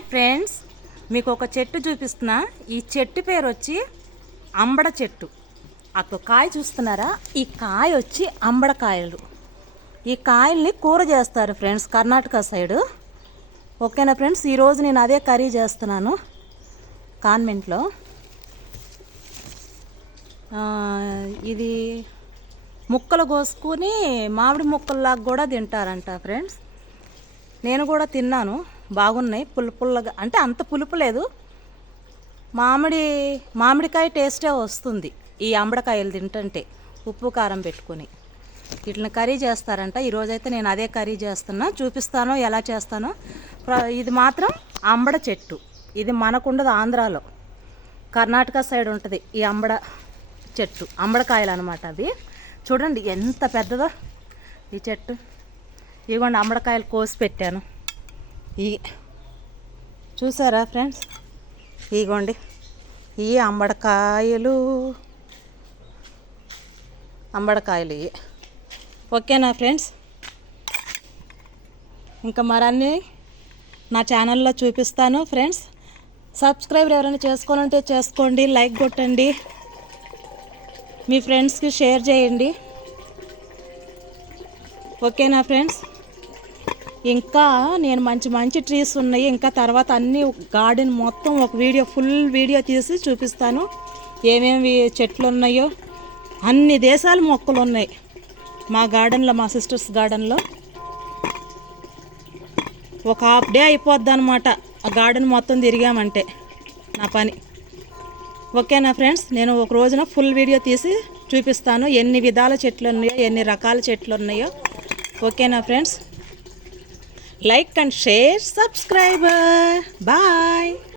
Hi friends మీకు ఒక చెట్టు చూపిస్తున్నా. ఈ చెట్టు పేరు వచ్చి అంబడ చెట్టు. అక్కడ కాయ చూస్తున్నారా? ఈ కాయ వచ్చి అంబడకాయలు ఈ కాయల్ని కూర చేస్తారు ఫ్రెండ్స్ కర్ణాటక సైడు. ఓకేనా ఫ్రెండ్స్? ఈరోజు నేను అదే కర్రీ చేస్తున్నాను కాన్వెంట్లో. ఇది ముక్కలు కోసుకుని మామిడి ముక్కల్లాగా కూడా తింటారంట ఫ్రెండ్స్. నేను కూడా తిన్నాను. బాగున్నాయి. పుల్ల పుల్లగా అంటే అంత పులుపు లేదు. మామిడి మామిడికాయ టేస్టే వస్తుంది ఈ అంబడకాయలు తింటుంటే. ఉప్పు కారం పెట్టుకొని. వీటిని కర్రీ చేస్తారంట. ఈరోజైతే నేను అదే కర్రీ చేస్తున్నా. చూపిస్తానో ఎలా చేస్తానో. ప్ర- ఇది మాత్రం అంబడ చెట్టు. ఇది మనకుండదు ఆంధ్రాలో. కర్ణాటక సైడ్ ఉంటుంది ఈ అంబడ చెట్టు. అంబడకాయలు అనమాట అవి. చూడండి ఎంత పెద్దదో ఈ చెట్టు. ఇదిగోండి అంబడకాయలు కోసి పెట్టాను. ఈ చూసారా ఫ్రెండ్స్? ఇగోండి. ఈ అంబడకాయలు. అంబడకాయలు ఇవి. ఓకేనా ఫ్రెండ్స్? ఇంకా మరన్నీ నా ఛానల్లో చూపిస్తాను ఫ్రెండ్స్. సబ్స్క్రైబర్ ఎవరైనా చేసుకోవాలంటే చేసుకోండి లైక్ కొట్టండి. మీ ఫ్రెండ్స్కి షేర్ చేయండి. ఓకేనా ఫ్రెండ్స్? ఇంకా నేను మంచి మంచి ట్రీస్ ఉన్నాయి. ఇంకా తర్వాత అన్ని గార్డెన్ మొత్తం ఒక వీడియో ఫుల్ వీడియో తీసి చూపిస్తాను. ఏమేమి చెట్లు ఉన్నాయో. అన్ని దేశాల మొక్కలు ఉన్నాయి. మా గార్డెన్లో మా సిస్టర్స్ గార్డెన్లో ఒక హాఫ్ డే అయిపోద్ది అనమాట ఆ గార్డెన్ మొత్తం తిరిగామంటే. నా పని. ఓకేనా ఫ్రెండ్స్ నేను ఒక రోజున ఫుల్ వీడియో తీసి చూపిస్తాను. ఎన్ని విధాల చెట్లు ఉన్నాయో ఎన్ని రకాల చెట్లు ఉన్నాయో. ఓకేనా friends like and share subscriber bye